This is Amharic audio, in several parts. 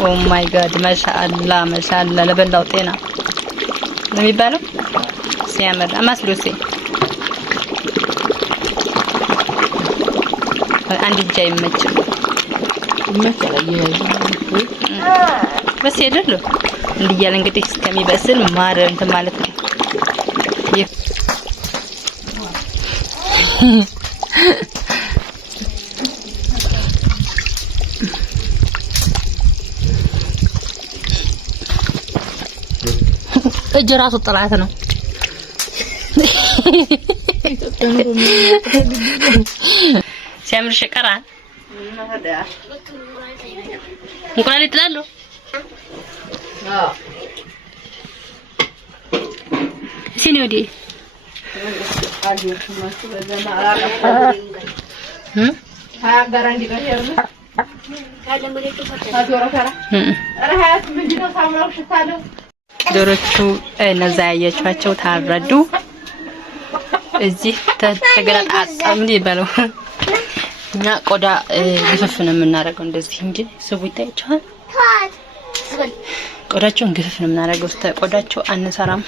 ኦ ማይ ጋድ ማሻአላ ማሻአላ ለበላው ጤና ነው የሚባለው ሲያምር አማስሉሴ አንድ እጅ አይመችም በስ ይደሉ እንዲያለ እንግዲህ እስከሚበስል ማር እንትን ማለት ነው እጅራቱ ጥላት ነው ሲያምር ሸቀራ እንቁላል ይጥላሉ ሲኒውዲ ዶሮቹ እነዛ ያያችኋቸው ታረዱ እዚህ ተገላጣጣም ይባላል እና ቆዳ ግፍፍ ነው የምናደርገው እንደዚህ እንጂ ስቡ ይታያችኋል ቆዳቸውን ግፍፍ ነው የምናደርገው ቆዳቸው አንሰራም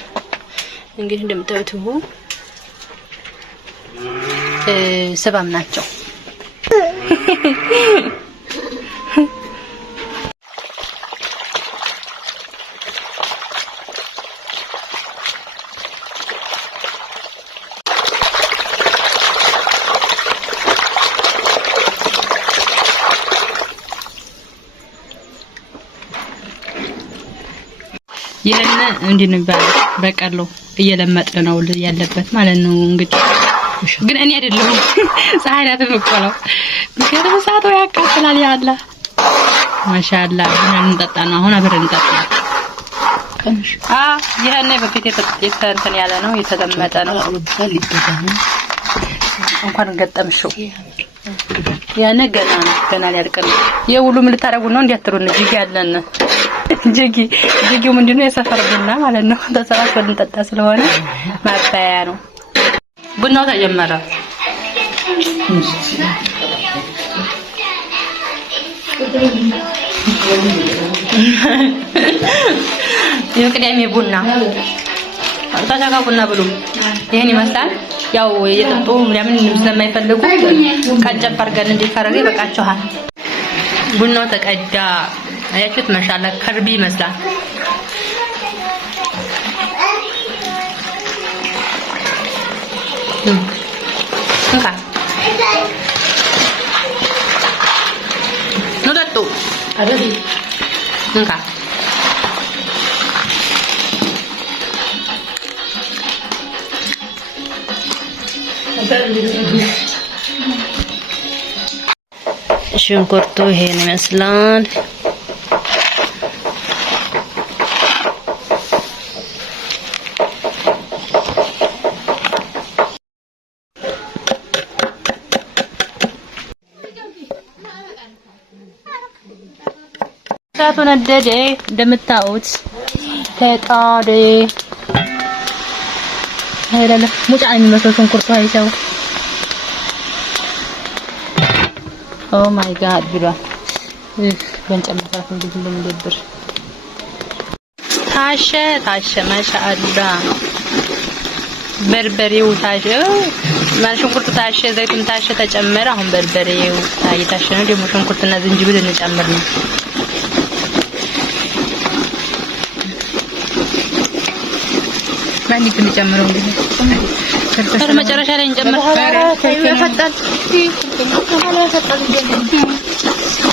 እንግዲህ እንደምታዩት ስባም ናቸው ይሄን እንዴ ነው በቀሎ እየለመጥን ነው ያለበት ማለት ነው እንግዲህ ግን እኔ አይደለሁም ፀሐይ ናት የምትቆላው ምክንያቱም ሰዓቱ ያቃጥላል ያላ ማሻአላ አሁን እንጠጣ ነው አሁን አብረን እንጠጣ ከንሽ ይሄን በፊት የተንተን ያለ ነው የተለመጠ ነው እንኳን ገጠምሽው ያነ ገና ሊያልቅ ነው የሁሉም ልታረጉ ነው እንዲያትሩን ጅጊ ያለን ጅጊው ምንድነው የሰፈር ቡና ማለት ነው ተሰራጭተን እንጠጣ ስለሆነ ማባያ ነው ቡናው ተጀመረ የቅዳሜ ቡና ታታካ ቡና ብሉ ይሄን ይመስላል ያው የጠጡ ምናምን ስለማይፈልጉ ቀንጨፍ አድርገን እንዲፈረግ ይበቃችኋል ቡናው ተቀዳ አያችሁት ማሻአላ ከርቢ ይመስላል እንካ ነውጣጡ አረዲ እንካ ሽንኩርቱ ይሄን ይመስላል እሳቱ ነደደ እንደምታዩት ተጣደ አይደለ ሙጫ የሚመስለው ሽንኩርቱ አይተው ኦ ማይ ጋድ ብሏል ወንጨመፈፍ እንዴት እንደምደብር ታሸ ማሻአላ በርበሬው ታሸ ሽንኩርቱ ታሸ ዘይቱን ታሸ ተጨመረ አሁን በርበሬው እየታሸ ነው ደግሞ ሽንኩርትና ዝንጅብል እንጨምር ነው ማን ይጨምረው እንግዲህ መጨረሻ ላይ እንጨምር ያፈጣል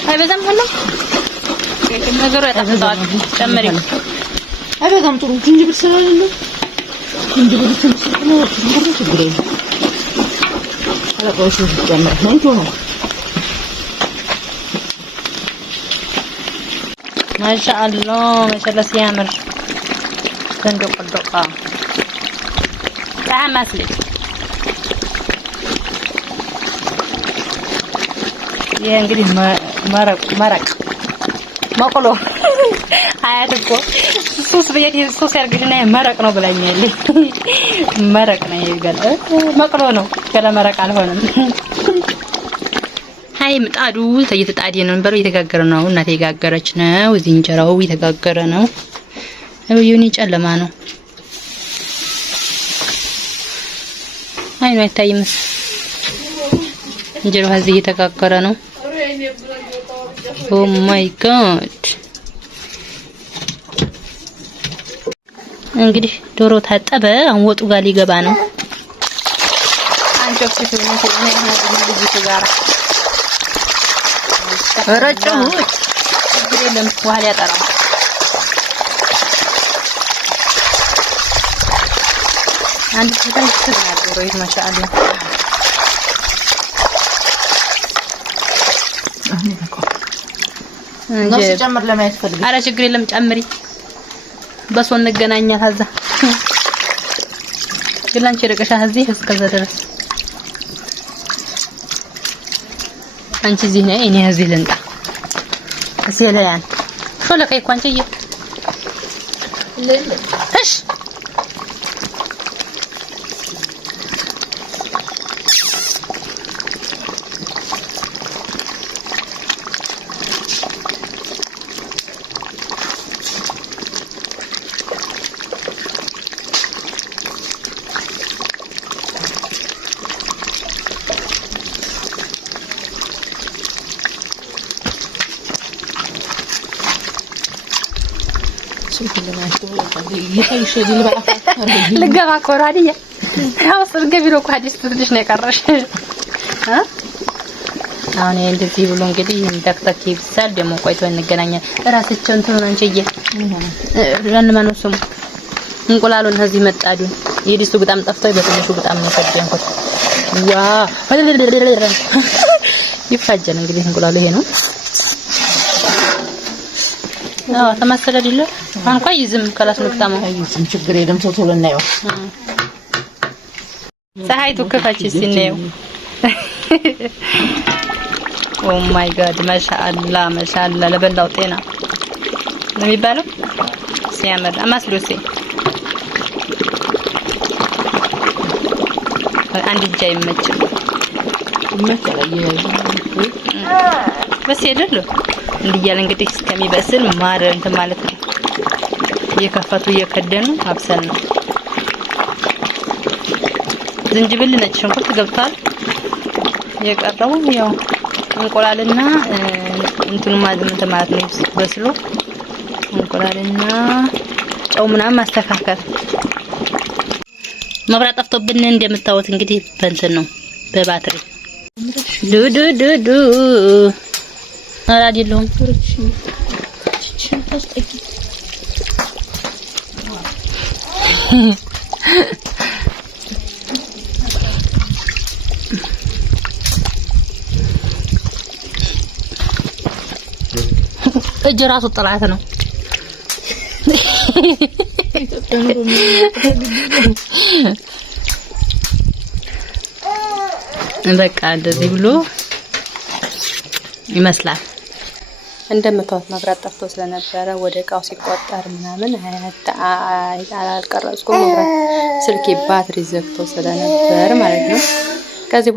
አይበዛም ሁሉ ነገሩ ያጣጣል ጨምሪ አይበዛም ጥሩ ዝንጅብል ስለሌለ ዝንጅብል ስለሌለ ችግር የለም አላቆሽ ጨምር ነው ማሻአላ ማሻአላ ሲያምር صندوق تعال مسلك ይሄ እንግዲህ መረቅ መቆሎ አያትኮ ሱስ በየት ሱስ ያርግልና መረቅ ነው ብላኛለች መረቅ ነው ይገል መቆሎ ነው ገለ መረቅ አልሆነም ፀሐይ ምጣዱ እየተጣደ ነው ነበር እየተጋገረ ነው። እናቴ የጋገረች ነው። እዚህ እንጀራው እየተጋገረ ነው። ይሁን ጨለማ ነው። አይኑ አይታይም። እንጀራው እዚህ እየተጋገረ ነው። ኦ ማይ ጋድ። እንግዲህ ዶሮ ታጠበ። አሁን ወጡ ጋር ሊገባ ነው። አንቺ ልጅቱ ጋር ረጨሁት። ችግር የለም ውሃ ሊያጠራው። አንድ ትንሽ ትናገሩ ይሄ ማሻአላ ነው ጨምር ለማየት ፈልግ። ኧረ ችግር የለም ጨምሪ። በሶ እንገናኛለን። ታዛ ግላንቺ ረቀሻ እዚህ እስከዛ ድረስ አንቺ እዚህ ነይ፣ እኔ እዚህ ልንጣ። እዚህ ላይ አንተ ሾለቀ እኮ አንቺ እሺ ልገባ እኮ ነው አይደል? ያው ስልገቢ ነው እኮ አዲስ ትንሽ ነው የቀረሽ። አሁን እንደዚህ ብሎ እንግዲህ እንደክተክ ይብሳል። ደግሞ ቆይቶ እንገናኛለን። እራስቸው እንትን አንቺዬ ለምን ስሙ እንቁላሉን እዚህ መጣዱን የዲስቱ ግጣም ጠፍቶኝ በትንሹ ግጣም ነው ከደንኩት። ይፋጀል እንግዲህ እንቁላሉ ይሄ ነው። ተመሰለ አይደለ? እንኳን ይዝም ከላስ ነው አይዝም ችግር የለም። ቶሎ እናየው። ፀሐይቱ ከፋች ሲነየው። ኦ ማይ ጋድ ማሻአላ ማሻአላ ለበላው ጤና ነው የሚባለው። ሲያምር አማስሎሴ አንድ እጅ አይመችም። በስ ይደሉ እንዲያለ እንግዲህ እስከሚበስል ማር እንትን ማለት ነው። እየከፈቱ እየከደኑ አብሰል ነው። ዝንጅብል፣ ነጭ ሽንኩርት ገብቷል። የቀረው ያው እንቁላልና እንትኑ ማዝምንት ማለት ነው። በስሎ እንቁላልና ጨው ምናምን ማስተካከል። መብራት ጠፍቶብን እንደምታዩት እንግዲህ በእንትን ነው በባትሪ ዱ አራዲሎም እጅ ራሱ ጥራት ነው። በቃ እንደዚህ ብሎ ይመስላል። እንደምታዩት መብራት ጠፍቶ ስለነበረ ወደ እቃው ሲቆጠር ምናምን አልቀረጽኩም። መብራት ስልኬ ባትሪ ዘግቶ ስለነበር ማለት ነው። ከዚህ